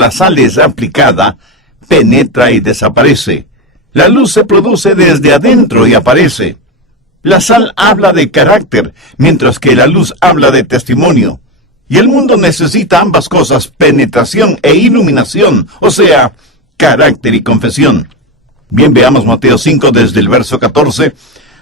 la sal es aplicada, penetra y desaparece. La luz se produce desde adentro y aparece. La sal habla de carácter, mientras que la luz habla de testimonio. Y el mundo necesita ambas cosas, penetración e iluminación, o sea, carácter y confesión. Bien, veamos Mateo 5 desde el verso 14.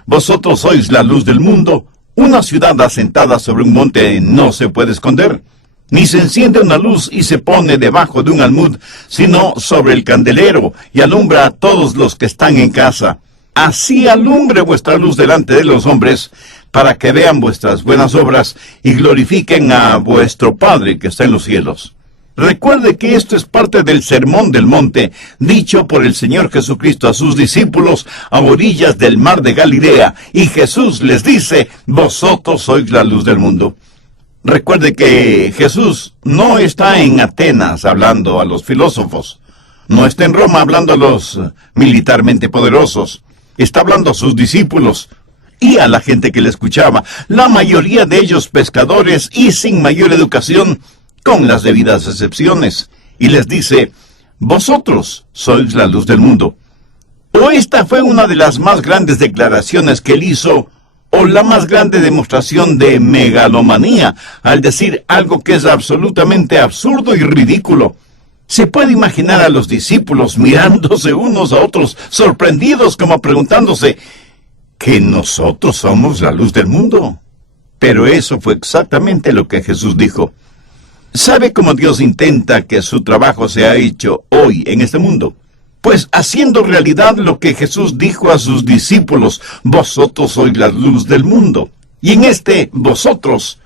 Vosotros sois la luz del mundo. Una ciudad asentada sobre un monte no se puede esconder. Ni se enciende una luz y se pone debajo de un almud, sino sobre el candelero, y alumbra a todos los que están en casa. Así alumbre vuestra luz delante de los hombres, para que vean vuestras buenas obras y glorifiquen a vuestro Padre que está en los cielos. Recuerde que esto es parte del Sermón del Monte, dicho por el Señor Jesucristo a sus discípulos a orillas del mar de Galilea, y Jesús les dice, vosotros sois la luz del mundo. Recuerde que Jesús no está en Atenas hablando a los filósofos, no está en Roma hablando a los militarmente poderosos, está hablando a sus discípulos y a la gente que le escuchaba, la mayoría de ellos pescadores y sin mayor educación, con las debidas excepciones, y les dice, vosotros sois la luz del mundo. O esta fue una de las más grandes declaraciones que él hizo, o la más grande demostración de megalomanía, al decir algo que es absolutamente absurdo y ridículo. Se puede imaginar a los discípulos mirándose unos a otros, sorprendidos como preguntándose, ¿que nosotros somos la luz del mundo? Pero eso fue exactamente lo que Jesús dijo. ¿Sabe cómo Dios intenta que su trabajo sea hecho hoy en este mundo? Pues haciendo realidad lo que Jesús dijo a sus discípulos, vosotros sois la luz del mundo. Y en este vosotros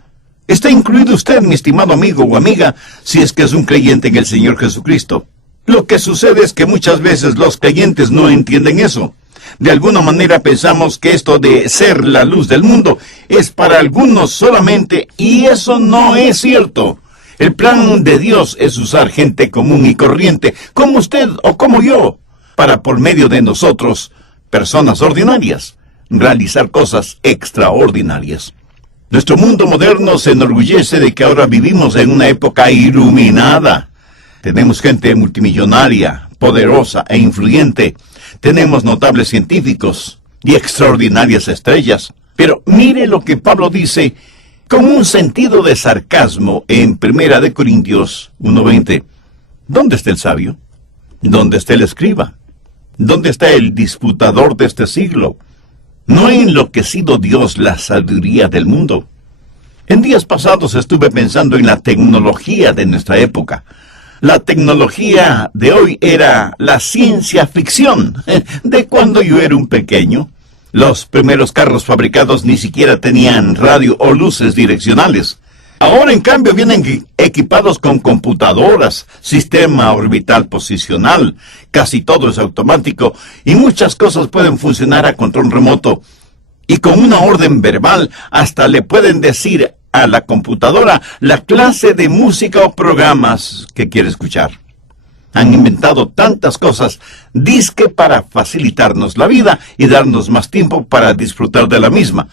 está incluido usted, mi estimado amigo o amiga, si es que es un creyente en el Señor Jesucristo. Lo que sucede es que muchas veces los creyentes no entienden eso. De alguna manera pensamos que esto de ser la luz del mundo es para algunos solamente, y eso no es cierto. El plan de Dios es usar gente común y corriente, como usted o como yo, para por medio de nosotros, personas ordinarias, realizar cosas extraordinarias. Nuestro mundo moderno se enorgullece de que ahora vivimos en una época iluminada. Tenemos gente multimillonaria, poderosa e influyente. Tenemos notables científicos y extraordinarias estrellas. Pero mire lo que Pablo dice con un sentido de sarcasmo en 1 Corintios 1:20. ¿Dónde está el sabio? ¿Dónde está el escriba? ¿Dónde está el disputador de este siglo? ¿No ha enloquecido Dios la sabiduría del mundo? En días pasados estuve pensando en la tecnología de nuestra época. La tecnología de hoy era la ciencia ficción de cuando yo era un pequeño. Los primeros carros fabricados ni siquiera tenían radio o luces direccionales. Ahora, en cambio, vienen equipados con computadoras, sistema orbital posicional, casi todo es automático, y muchas cosas pueden funcionar a control remoto. Y con una orden verbal, hasta le pueden decir a la computadora la clase de música o programas que quiere escuchar. Han inventado tantas cosas, dizque para facilitarnos la vida y darnos más tiempo para disfrutar de la misma.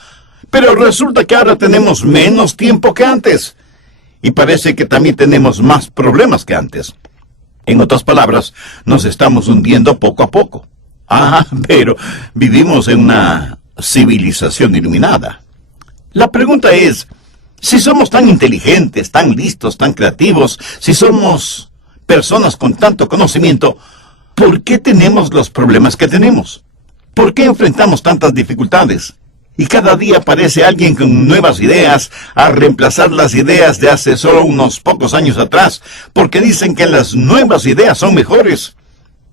Pero resulta que ahora tenemos menos tiempo que antes. Y parece que también tenemos más problemas que antes. En otras palabras, nos estamos hundiendo poco a poco. Pero vivimos en una civilización iluminada. La pregunta es, si somos tan inteligentes, tan listos, tan creativos, si somos personas con tanto conocimiento, ¿por qué tenemos los problemas que tenemos? ¿Por qué enfrentamos tantas dificultades? Y cada día aparece alguien con nuevas ideas a reemplazar las ideas de hace solo unos pocos años atrás, porque dicen que las nuevas ideas son mejores.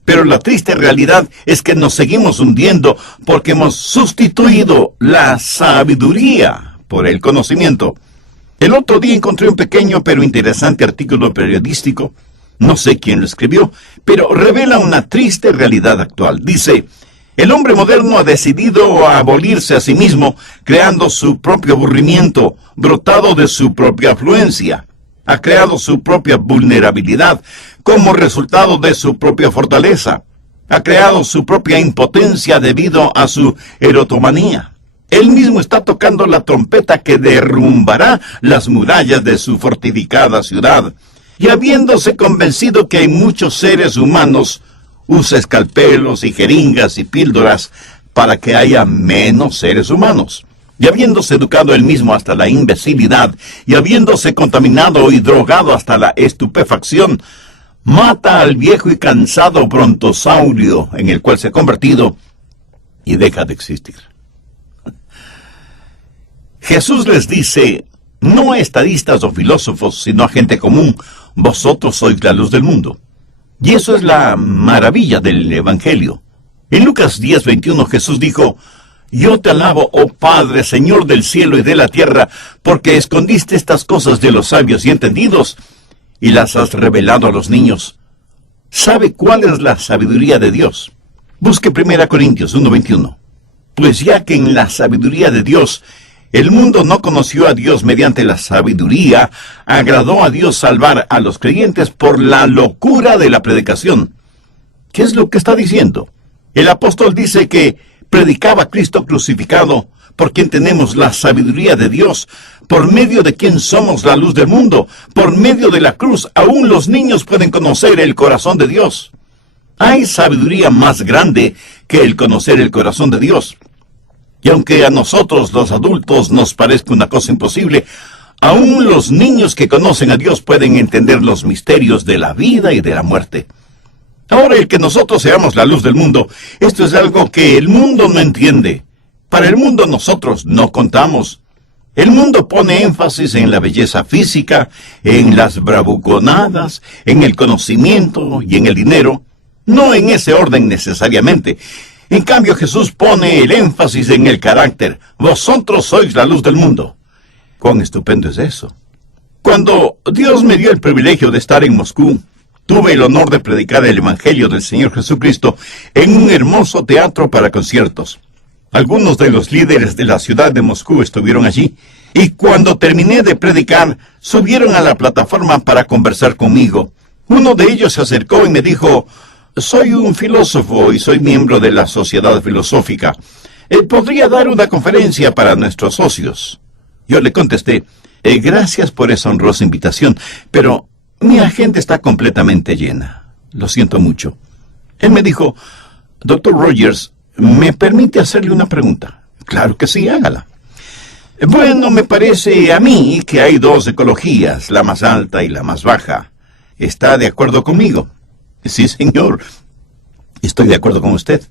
Pero la triste realidad es que nos seguimos hundiendo porque hemos sustituido la sabiduría por el conocimiento. El otro día encontré un pequeño pero interesante artículo periodístico. No sé quién lo escribió, pero revela una triste realidad actual. Dice, el hombre moderno ha decidido abolirse a sí mismo, creando su propio aburrimiento, brotado de su propia afluencia. Ha creado su propia vulnerabilidad como resultado de su propia fortaleza. Ha creado su propia impotencia debido a su erotomanía. Él mismo está tocando la trompeta que derrumbará las murallas de su fortificada ciudad. y habiéndose convencido que hay muchos seres humanos, usa escalpelos y jeringas y píldoras para que haya menos seres humanos. Y habiéndose educado él mismo hasta la imbecilidad, y habiéndose contaminado y drogado hasta la estupefacción, mata al viejo y cansado brontosaurio en el cual se ha convertido y deja de existir. Jesús les dice, no a estadistas o filósofos, sino a gente común, vosotros sois la luz del mundo. Y eso es la maravilla del Evangelio. En Lucas 10:21 Jesús dijo, yo te alabo, oh Padre, Señor del cielo y de la tierra, porque escondiste estas cosas de los sabios y entendidos, y las has revelado a los niños. ¿Sabe cuál es la sabiduría de Dios? Busque 1 Corintios 1:21. Pues ya que en la sabiduría de Dios, el mundo no conoció a Dios mediante la sabiduría, agradó a Dios salvar a los creyentes por la locura de la predicación. ¿Qué es lo que está diciendo? El apóstol dice que predicaba a Cristo crucificado, por quien tenemos la sabiduría de Dios, por medio de quien somos la luz del mundo. Por medio de la cruz, aún los niños pueden conocer el corazón de Dios. Hay sabiduría más grande que el conocer el corazón de Dios. Y aunque a nosotros, los adultos, nos parezca una cosa imposible, aún los niños que conocen a Dios pueden entender los misterios de la vida y de la muerte. Ahora, el que nosotros seamos la luz del mundo, esto es algo que el mundo no entiende. Para el mundo nosotros no contamos. El mundo pone énfasis en la belleza física, en las bravuconadas, en el conocimiento y en el dinero, no en ese orden necesariamente. En cambio, Jesús pone el énfasis en el carácter. Vosotros sois la luz del mundo. ¡Cuán estupendo es eso! Cuando Dios me dio el privilegio de estar en Moscú, tuve el honor de predicar el Evangelio del Señor Jesucristo en un hermoso teatro para conciertos. Algunos de los líderes de la ciudad de Moscú estuvieron allí, y cuando terminé de predicar, subieron a la plataforma para conversar conmigo. Uno de ellos se acercó y me dijo, soy un filósofo y soy miembro de la Sociedad Filosófica. ¿Podría dar una conferencia para nuestros socios? Yo le contesté, gracias por esa honrosa invitación, pero mi agenda está completamente llena. Lo siento mucho. Él me dijo, Dr. Rogers, ¿me permite hacerle una pregunta? Claro que sí, hágala. Bueno, me parece a mí que hay dos ecologías, la más alta y la más baja. ¿Está de acuerdo conmigo? Sí, señor. Estoy de acuerdo con usted.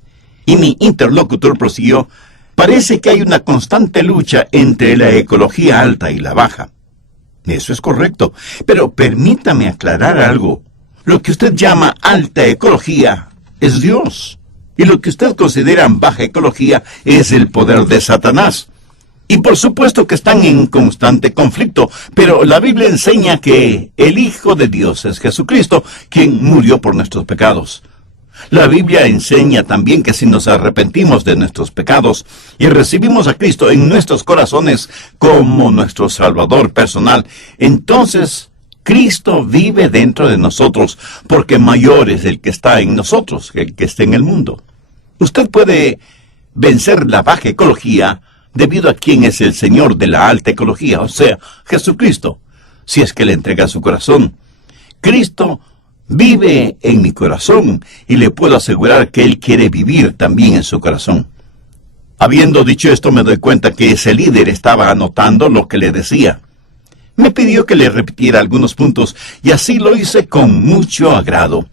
Y mi interlocutor prosiguió, parece que hay una constante lucha entre la ecología alta y la baja. Eso es correcto, pero permítame aclarar algo. Lo que usted llama alta ecología es Dios, y lo que usted considera baja ecología es el poder de Satanás. Y por supuesto que están en constante conflicto, pero la Biblia enseña que el Hijo de Dios es Jesucristo, quien murió por nuestros pecados. La Biblia enseña también que si nos arrepentimos de nuestros pecados y recibimos a Cristo en nuestros corazones como nuestro Salvador personal, entonces Cristo vive dentro de nosotros, porque mayor es el que está en nosotros que el que está en el mundo. Usted puede vencer la baja ecología debido a quien es el Señor de la alta ecología, o sea, Jesucristo, si es que le entrega su corazón. Cristo vive en mi corazón y le puedo asegurar que Él quiere vivir también en su corazón. Habiendo dicho esto, me doy cuenta que ese líder estaba anotando lo que le decía. Me pidió que le repitiera algunos puntos y así lo hice con mucho agrado.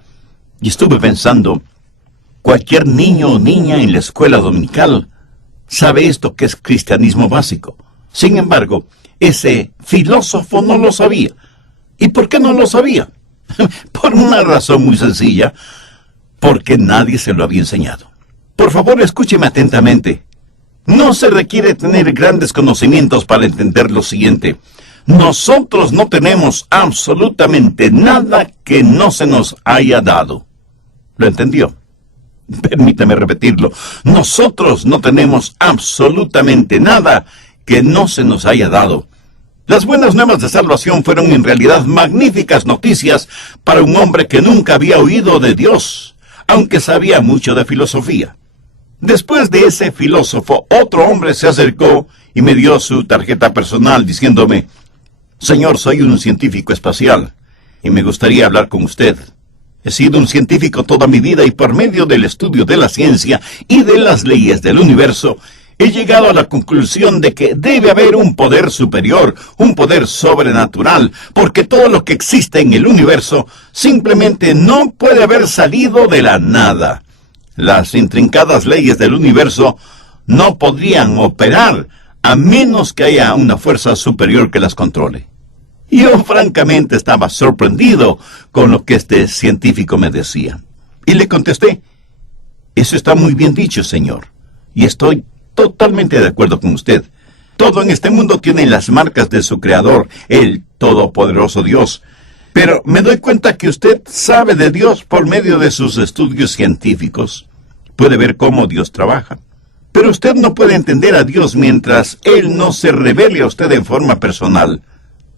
Y estuve pensando, cualquier niño o niña en la escuela dominical sabe esto que es cristianismo básico. Sin embargo, ese filósofo no lo sabía. ¿Y por qué no lo sabía? Por una razón muy sencilla, porque nadie se lo había enseñado. Por favor, escúcheme atentamente. No se requiere tener grandes conocimientos para entender lo siguiente. Nosotros no tenemos absolutamente nada que no se nos haya dado. ¿Lo entendió? Permítame repetirlo. Nosotros no tenemos absolutamente nada que no se nos haya dado. Las buenas nuevas de salvación fueron en realidad magníficas noticias para un hombre que nunca había oído de Dios, aunque sabía mucho de filosofía. Después de ese filósofo, otro hombre se acercó y me dio su tarjeta personal diciéndome, Señor, soy un científico espacial. y me gustaría hablar con usted. He sido un científico toda mi vida y por medio del estudio de la ciencia y de las leyes del universo, he llegado a la conclusión de que debe haber un poder superior, un poder sobrenatural, porque todo lo que existe en el universo simplemente no puede haber salido de la nada. Las intrincadas leyes del universo no podrían operar a menos que haya una fuerza superior que las controle. Yo francamente estaba sorprendido con lo que este científico me decía. Y le contesté, eso está muy bien dicho, señor, y estoy totalmente de acuerdo con usted. Todo en este mundo tiene las marcas de su creador, el todopoderoso Dios. Pero me doy cuenta que usted sabe de Dios por medio de sus estudios científicos. Puede ver cómo Dios trabaja. Pero usted no puede entender a Dios mientras Él no se revele a usted en forma personal.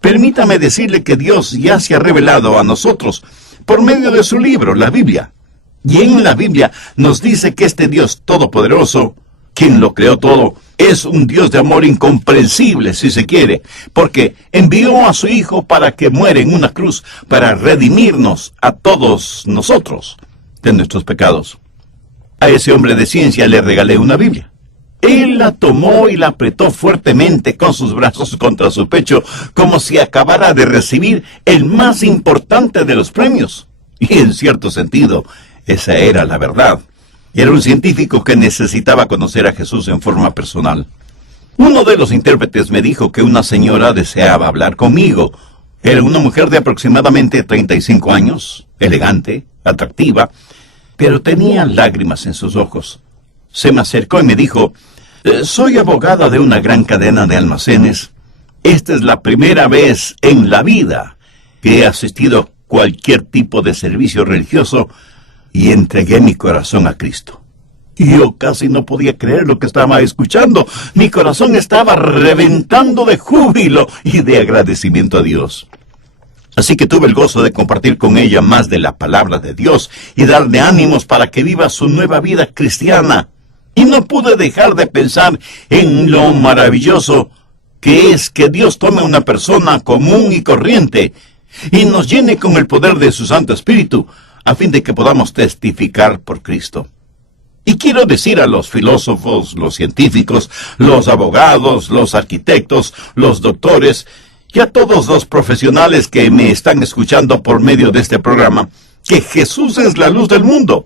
Permítame decirle que Dios ya se ha revelado a nosotros por medio de su libro, la Biblia. Y en la Biblia nos dice que este Dios todopoderoso, quien lo creó todo, es un Dios de amor incomprensible, si se quiere, porque envió a su Hijo para que muera en una cruz, para redimirnos a todos nosotros de nuestros pecados. A ese hombre de ciencia le regalé una Biblia. Él la tomó y la apretó fuertemente con sus brazos contra su pecho, como si acabara de recibir el más importante de los premios. Y en cierto sentido, esa era la verdad. Era un científico que necesitaba conocer a Jesús en forma personal. Uno de los intérpretes me dijo que una señora deseaba hablar conmigo. Era una mujer de aproximadamente 35 años, elegante, atractiva, pero tenía lágrimas en sus ojos. Se me acercó y me dijo, soy abogada de una gran cadena de almacenes. Esta es la primera vez en la vida que he asistido a cualquier tipo de servicio religioso y entregué mi corazón a Cristo. Yo casi no podía creer lo que estaba escuchando. Mi corazón estaba reventando de júbilo y de agradecimiento a Dios. Así que tuve el gozo de compartir con ella más de la palabra de Dios y darle ánimos para que viva su nueva vida cristiana. Y no pude dejar de pensar en lo maravilloso que es que Dios tome a una persona común y corriente y nos llene con el poder de su Santo Espíritu, a fin de que podamos testificar por Cristo. Y quiero decir a los filósofos, los científicos, los abogados, los arquitectos, los doctores, y a todos los profesionales que me están escuchando por medio de este programa, que Jesús es la luz del mundo,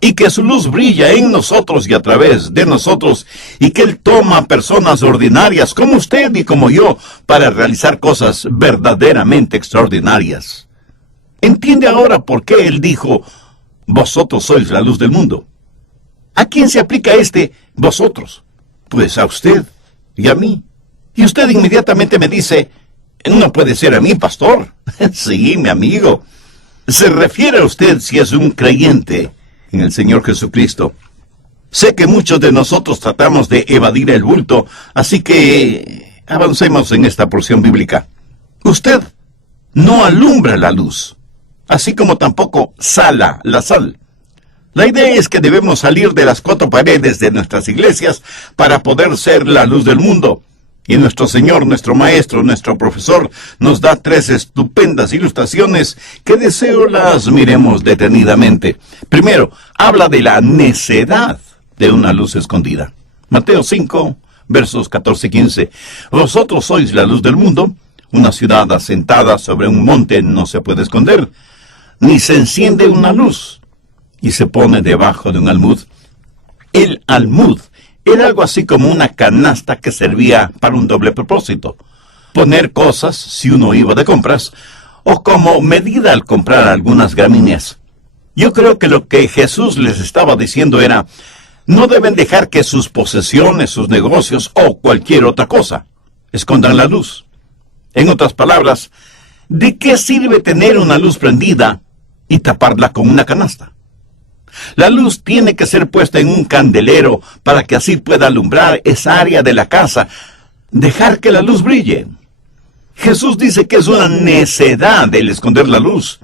y que su luz brilla en nosotros y a través de nosotros, y que Él toma personas ordinarias como usted y como yo, para realizar cosas verdaderamente extraordinarias. ¿Entiende ahora por qué Él dijo, vosotros sois la luz del mundo? ¿A quién se aplica vosotros? Pues a usted y a mí. Y usted inmediatamente me dice, no puede ser a mí, pastor. Sí, mi amigo. Se refiere a usted si es un creyente en el Señor Jesucristo. Sé que muchos de nosotros tratamos de evadir el bulto, así que avancemos en esta porción bíblica. Usted no alumbra la luz, así como tampoco sala la sal. La idea es que debemos salir de las cuatro paredes de nuestras iglesias para poder ser la luz del mundo. Y nuestro Señor, nuestro Maestro, nuestro Profesor, nos da 3 estupendas ilustraciones que deseo las miremos detenidamente. Primero, habla de la necedad de una luz escondida. Mateo 5, versos 14 y 15. Vosotros sois la luz del mundo. Una ciudad asentada sobre un monte no se puede esconder, ni se enciende una luz y se pone debajo de un almud. El almud era algo así como una canasta que servía para un doble propósito: poner cosas si uno iba de compras, o como medida al comprar algunas gramíneas. Yo creo que lo que Jesús les estaba diciendo era, no deben dejar que sus posesiones, sus negocios o cualquier otra cosa escondan la luz. En otras palabras, ¿de qué sirve tener una luz prendida y taparla con una canasta? La luz tiene que ser puesta en un candelero para que así pueda alumbrar esa área de la casa, dejar que la luz brille. Jesús dice que es una necedad el esconder la luz.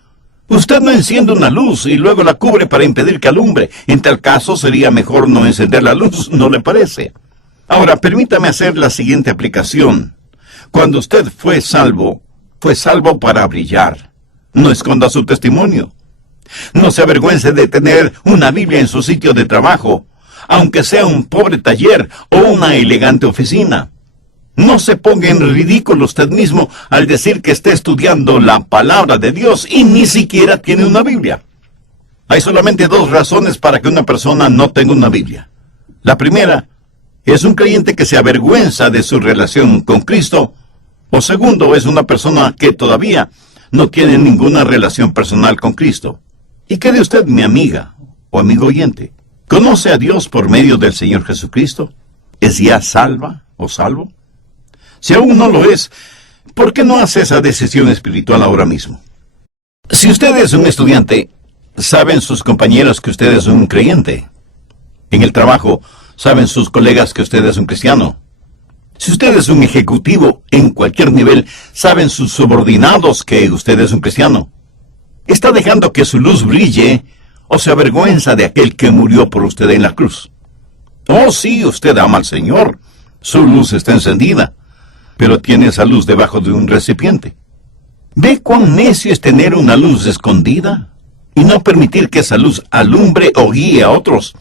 Usted no enciende una luz y luego la cubre para impedir que alumbre. En tal caso sería mejor no encender la luz, ¿no le parece? Ahora, permítame hacer la siguiente aplicación. Cuando usted fue salvo para brillar. No esconda su testimonio. No se avergüence de tener una Biblia en su sitio de trabajo, aunque sea un pobre taller o una elegante oficina. No se ponga en ridículo usted mismo al decir que está estudiando la palabra de Dios y ni siquiera tiene una Biblia. Hay solamente dos razones para que una persona no tenga una Biblia. La primera es un creyente que se avergüenza de su relación con Cristo, o segundo es una persona que todavía no tiene ninguna relación personal con Cristo. ¿Y qué de usted, mi amiga o amigo oyente? ¿Conoce a Dios por medio del Señor Jesucristo? ¿Es ya salva o salvo? Si aún no lo es, ¿por qué no hace esa decisión espiritual ahora mismo? Si usted es un estudiante, saben sus compañeros que usted es un creyente. En el trabajo, saben sus colegas que usted es un cristiano. Si usted es un ejecutivo en cualquier nivel, saben sus subordinados que usted es un cristiano. ¿Está dejando que su luz brille o se avergüenza de aquel que murió por usted en la cruz? Oh, sí, usted ama al Señor. Su luz está encendida, pero tiene esa luz debajo de un recipiente. ¿Ve cuán necio es tener una luz escondida y no permitir que esa luz alumbre o guíe a otros?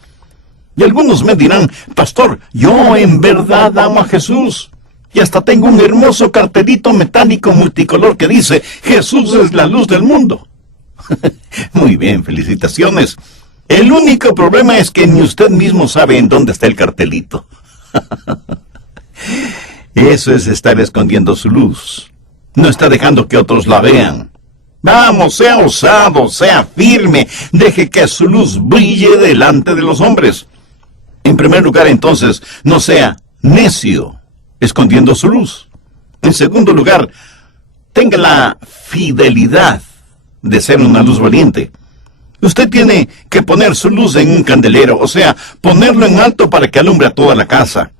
Y algunos me dirán, pastor, yo en verdad amo a Jesús. Y hasta tengo un hermoso cartelito metálico multicolor que dice, Jesús es la luz del mundo. Muy bien, felicitaciones. El único problema es que ni usted mismo sabe en dónde está el cartelito. Eso es estar escondiendo su luz. No está dejando que otros la vean. Vamos, sea osado, sea firme. Deje que su luz brille delante de los hombres. En primer lugar, entonces, no sea necio, escondiendo su luz. En segundo lugar, tenga la fidelidad de ser una luz valiente. Usted tiene que poner su luz en un candelero, o sea, ponerlo en alto para que alumbre a toda la casa.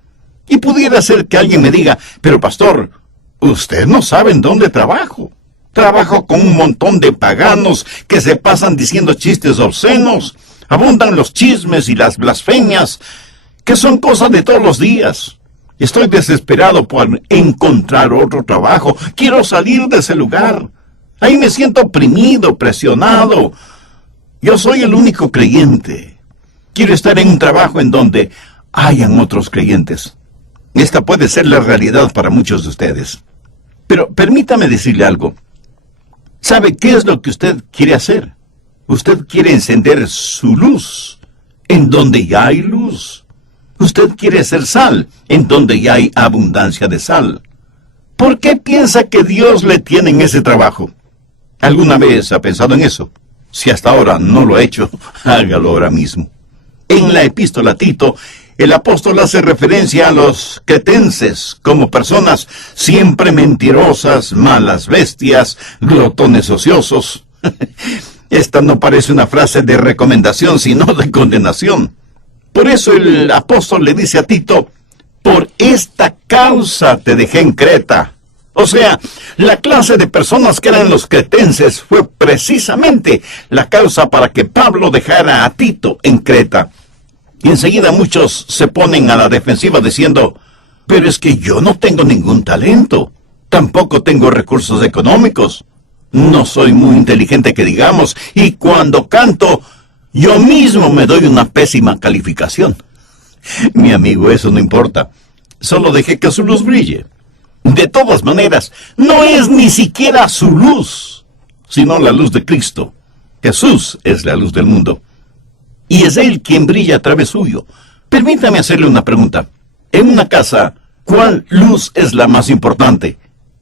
Y pudiera ser que alguien me diga, pero pastor, usted no sabe en dónde trabajo. Trabajo con un montón de paganos que se pasan diciendo chistes obscenos. Abundan los chismes y las blasfemias, que son cosas de todos los días. Estoy desesperado por encontrar otro trabajo. Quiero salir de ese lugar. Ahí me siento oprimido, presionado. Yo soy el único creyente. Quiero estar en un trabajo en donde hayan otros creyentes. Esta puede ser la realidad para muchos de ustedes. Pero permítame decirle algo. ¿Sabe qué es lo que usted quiere hacer? Usted quiere encender su luz en donde ya hay luz. Usted quiere ser sal en donde ya hay abundancia de sal. ¿Por qué piensa que Dios le tiene en ese trabajo? ¿Alguna vez ha pensado en eso? Si hasta ahora no lo ha hecho, hágalo ahora mismo. En la epístola a Tito, el apóstol hace referencia a los cretenses como personas siempre mentirosas, malas bestias, glotones ociosos. Esta no parece una frase de recomendación, sino de condenación. Por eso el apóstol le dice a Tito, por esta causa te dejé en Creta. O sea, la clase de personas que eran los cretenses fue precisamente la causa para que Pablo dejara a Tito en Creta. Y enseguida muchos se ponen a la defensiva diciendo, pero es que yo no tengo ningún talento, tampoco tengo recursos económicos, no soy muy inteligente que digamos, y cuando canto, yo mismo me doy una pésima calificación. Mi amigo, eso no importa, solo deje que su luz brille. De todas maneras, no es ni siquiera su luz, sino la luz de Cristo. Jesús es la luz del mundo. Y es Él quien brilla a través suyo. Permítame hacerle una pregunta. En una casa, ¿cuál luz es la más importante?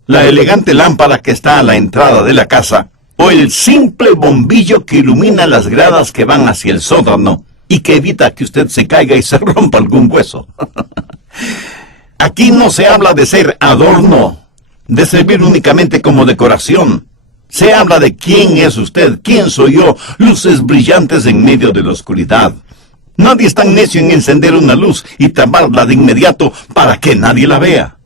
¿La elegante lámpara que está a la entrada de la casa? ¿O el simple bombillo que ilumina las gradas que van hacia el sótano y que evita que usted se caiga y se rompa algún hueso? Aquí no se habla de ser adorno, de servir únicamente como decoración. Se habla de quién es usted, quién soy yo, luces brillantes en medio de la oscuridad. Nadie es tan necio en encender una luz y taparla de inmediato para que nadie la vea.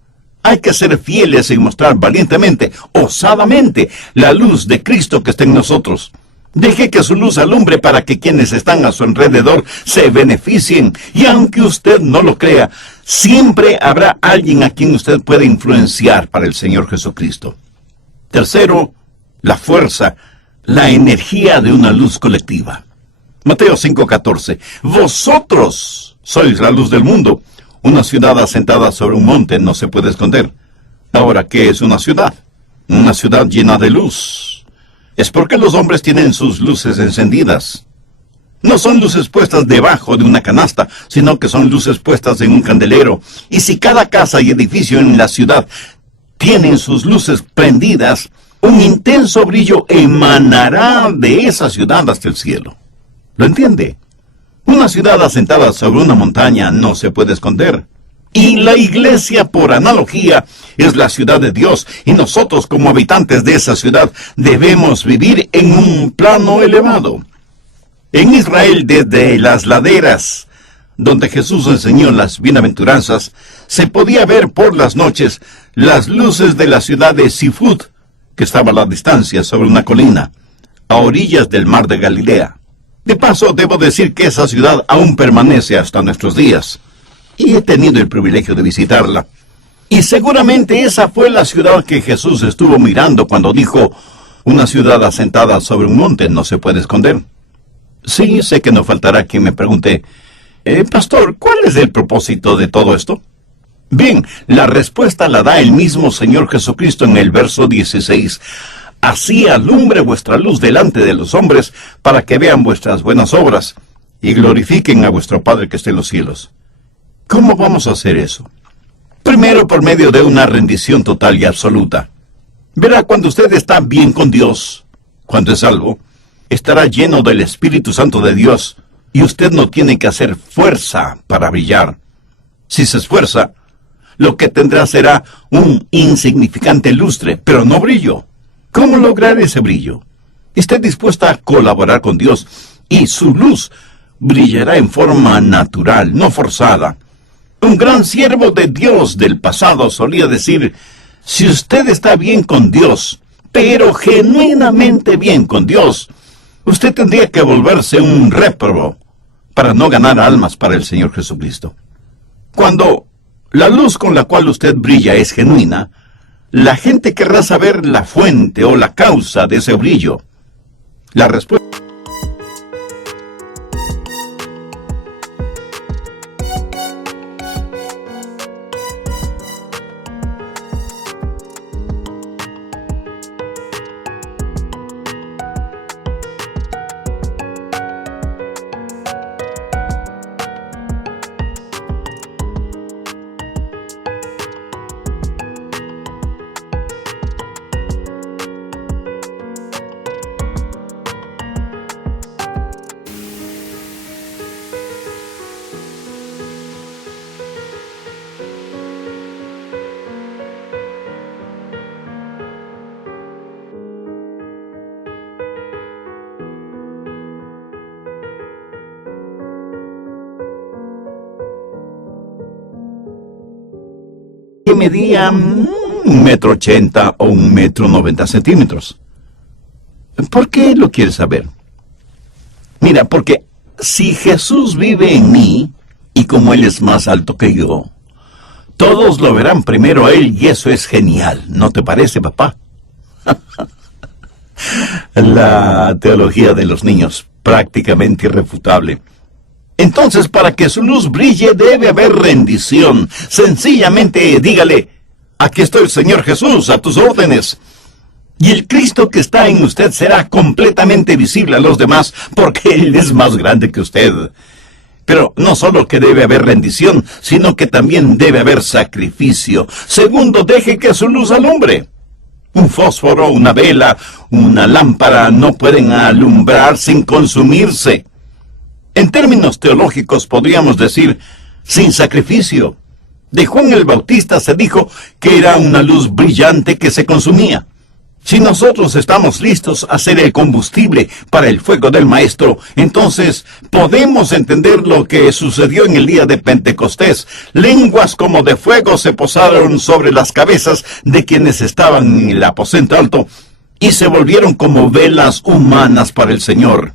Hay que ser fieles en mostrar valientemente, osadamente, la luz de Cristo que está en nosotros. Deje que su luz alumbre para que quienes están a su alrededor se beneficien. Y aunque usted no lo crea, siempre habrá alguien a quien usted puede influenciar para el Señor Jesucristo. Tercero, la fuerza la energía de una luz colectiva. Mateo 5:14. Vosotros sois la luz del mundo. Una ciudad asentada sobre un monte no se puede esconder. Ahora, ¿qué es una ciudad? Una ciudad llena de luz. Es porque los hombres tienen sus luces encendidas. No son luces puestas debajo de una canasta, sino que son luces puestas en un candelero. Y si cada casa y edificio en la ciudad tienen sus luces prendidas, un intenso brillo emanará de esa ciudad hasta el cielo. ¿Lo entiende? Una ciudad asentada sobre una montaña no se puede esconder. Y la iglesia, por analogía, es la ciudad de Dios, y nosotros como habitantes de esa ciudad debemos vivir en un plano elevado. En Israel, desde las laderas donde Jesús enseñó las bienaventuranzas, se podía ver por las noches las luces de la ciudad de Sifut, que estaba a la distancia sobre una colina, a orillas del mar de Galilea. De paso, debo decir que esa ciudad aún permanece hasta nuestros días, y he tenido el privilegio de visitarla. Y seguramente esa fue la ciudad que Jesús estuvo mirando cuando dijo, una ciudad asentada sobre un monte no se puede esconder. Sí, sé que no faltará quien me pregunte, Pastor, ¿cuál es el propósito de todo esto? Bien, la respuesta la da el mismo Señor Jesucristo en el verso 16. Así alumbre vuestra luz delante de los hombres, para que vean vuestras buenas obras, y glorifiquen a vuestro Padre que está en los cielos. ¿Cómo vamos a hacer eso? Primero, por medio de una rendición total y absoluta. Verá, cuando usted está bien con Dios, cuando es salvo, estará lleno del Espíritu Santo de Dios, y usted no tiene que hacer fuerza para brillar. Si se esfuerza, lo que tendrá será un insignificante lustre, pero no brillo. ¿Cómo lograr ese brillo? Esté dispuesta a colaborar con Dios, y su luz brillará en forma natural, no forzada. Un gran siervo de Dios del pasado solía decir, si usted está bien con Dios, pero genuinamente bien con Dios, usted tendría que volverse un réprobo para no ganar almas para el Señor Jesucristo. Cuando la luz con la cual usted brilla es genuina, la gente querrá saber la fuente o la causa de ese brillo. La respuesta... que medía 1,80 m o 1,90 m. ¿Por qué lo quieres saber? Mira, porque si Jesús vive en mí, y como Él es más alto que yo, todos lo verán primero a Él, y eso es genial. ¿No te parece, papá? La teología de los niños, prácticamente irrefutable. Entonces, para que su luz brille, debe haber rendición. Sencillamente, dígale, aquí estoy, Señor Jesús, a tus órdenes. Y el Cristo que está en usted será completamente visible a los demás, porque Él es más grande que usted. Pero no solo que debe haber rendición, sino que también debe haber sacrificio. Segundo, deje que su luz alumbre. Un fósforo, una vela, una lámpara no pueden alumbrar sin consumirse. En términos teológicos podríamos decir, sin sacrificio. De Juan el Bautista se dijo que era una luz brillante que se consumía. Si nosotros estamos listos a ser el combustible para el fuego del Maestro, entonces podemos entender lo que sucedió en el día de Pentecostés. Lenguas como de fuego se posaron sobre las cabezas de quienes estaban en el aposento alto y se volvieron como velas humanas para el Señor.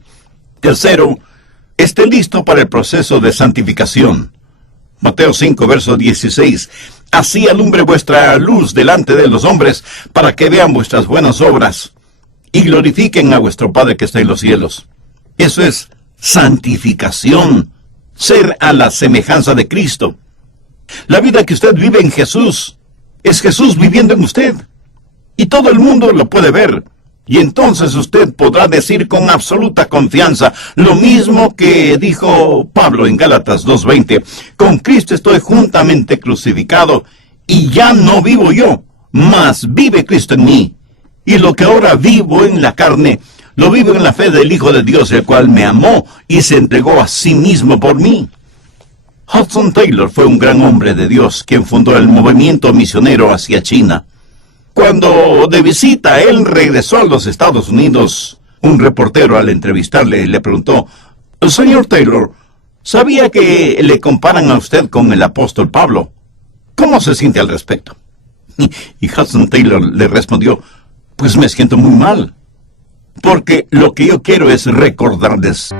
Tercero, esté listo para el proceso de santificación. Mateo 5, verso 16. Así alumbre vuestra luz delante de los hombres, para que vean vuestras buenas obras, y glorifiquen a vuestro Padre que está en los cielos. Eso es santificación, ser a la semejanza de Cristo. La vida que usted vive en Jesús, es Jesús viviendo en usted. Y todo el mundo lo puede ver. Y entonces usted podrá decir con absoluta confianza lo mismo que dijo Pablo en Gálatas 2:20. Con Cristo estoy juntamente crucificado, y ya no vivo yo, mas vive Cristo en mí. Y lo que ahora vivo en la carne, lo vivo en la fe del Hijo de Dios, el cual me amó y se entregó a sí mismo por mí. Hudson Taylor fue un gran hombre de Dios, quien fundó el movimiento misionero hacia China. Cuando de visita él regresó a los Estados Unidos, un reportero al entrevistarle le preguntó: «Señor Taylor, ¿sabía que le comparan a usted con el apóstol Pablo? ¿Cómo se siente al respecto?». Y Hudson Taylor le respondió: «Pues me siento muy mal, porque lo que yo quiero es recordarles».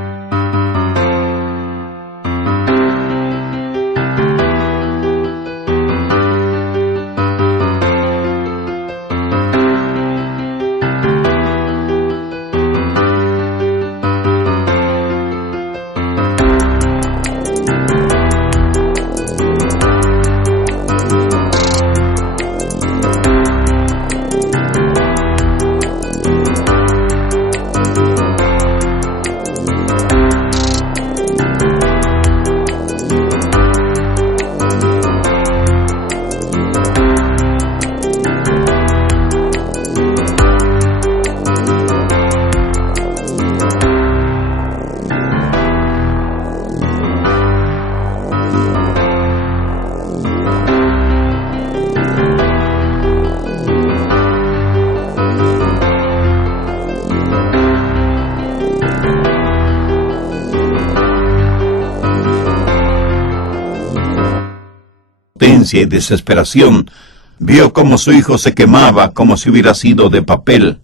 Y desesperación, vio cómo su hijo se quemaba como si hubiera sido de papel.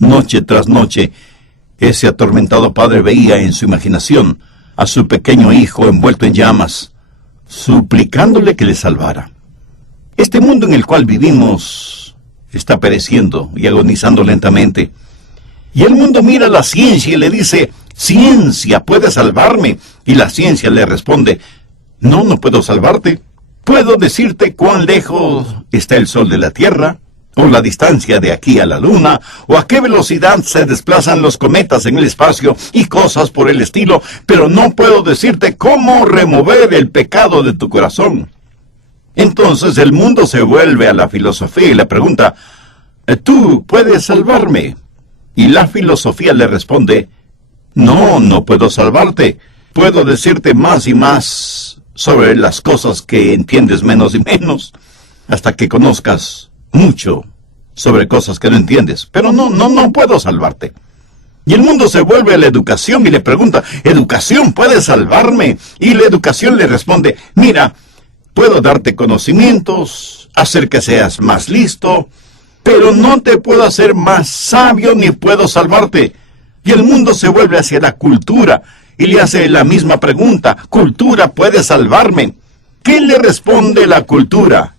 Noche tras noche, ese atormentado padre veía en su imaginación a su pequeño hijo envuelto en llamas, suplicándole que le salvara. Este mundo en el cual vivimos está pereciendo y agonizando lentamente. Y el mundo mira a la ciencia y le dice: «Ciencia, ¿puede salvarme?». Y la ciencia le responde: «No, no puedo salvarte. Puedo decirte cuán lejos está el Sol de la Tierra, o la distancia de aquí a la Luna, o a qué velocidad se desplazan los cometas en el espacio, y cosas por el estilo, pero no puedo decirte cómo remover el pecado de tu corazón». Entonces el mundo se vuelve a la filosofía y le pregunta: «¿Tú puedes salvarme?». Y la filosofía le responde: «No, no puedo salvarte. Puedo decirte más y más sobre las cosas que entiendes menos y menos, hasta que conozcas mucho sobre cosas que no entiendes. Pero no puedo salvarte». Y el mundo se vuelve a la educación y le pregunta: «¿Educación puede salvarme?». Y la educación le responde: «Mira, puedo darte conocimientos, hacer que seas más listo, pero no te puedo hacer más sabio ni puedo salvarte». Y el mundo se vuelve hacia la cultura y le hace la misma pregunta: «¿Cultura puede salvarme?». ¿Qué le responde la cultura?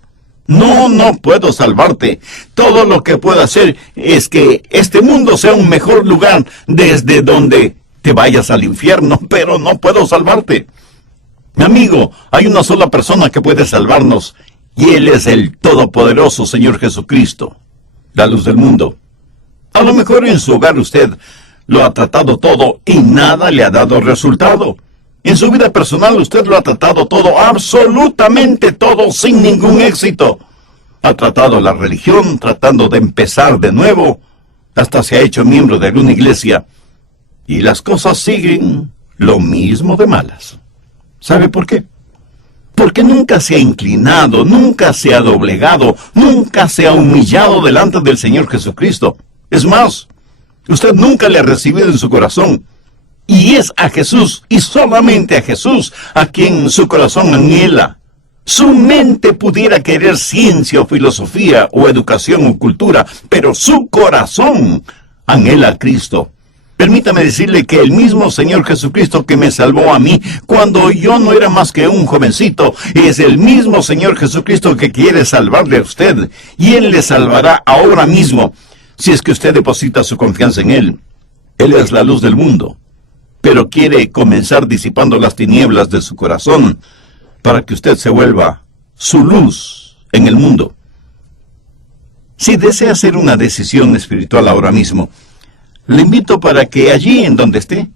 No puedo salvarte. Todo lo que puedo hacer es que este mundo sea un mejor lugar desde donde te vayas al infierno, pero no puedo salvarte». Mi amigo, hay una sola persona que puede salvarnos, y Él es el todopoderoso Señor Jesucristo, la luz del mundo. A lo mejor en su hogar usted lo ha tratado todo y nada le ha dado resultado. En su vida personal usted lo ha tratado todo, absolutamente todo, sin ningún éxito. Ha tratado la religión, tratando de empezar de nuevo, hasta se ha hecho miembro de alguna iglesia, y las cosas siguen lo mismo de malas. ¿Sabe por qué? Porque nunca se ha inclinado, nunca se ha doblegado, nunca se ha humillado delante del Señor Jesucristo. Es más, usted nunca le ha recibido en su corazón. Y es a Jesús, y solamente a Jesús, a quien su corazón anhela. Su mente pudiera querer ciencia o filosofía o educación o cultura, pero su corazón anhela a Cristo. Permítame decirle que el mismo Señor Jesucristo que me salvó a mí cuando yo no era más que un jovencito, es el mismo Señor Jesucristo que quiere salvarle a usted, y Él le salvará ahora mismo. si es que usted deposita su confianza en Él. Él es la luz del mundo, pero quiere comenzar disipando las tinieblas de su corazón para que usted se vuelva su luz en el mundo. Si desea hacer una decisión espiritual ahora mismo, le invito para que allí en donde esté,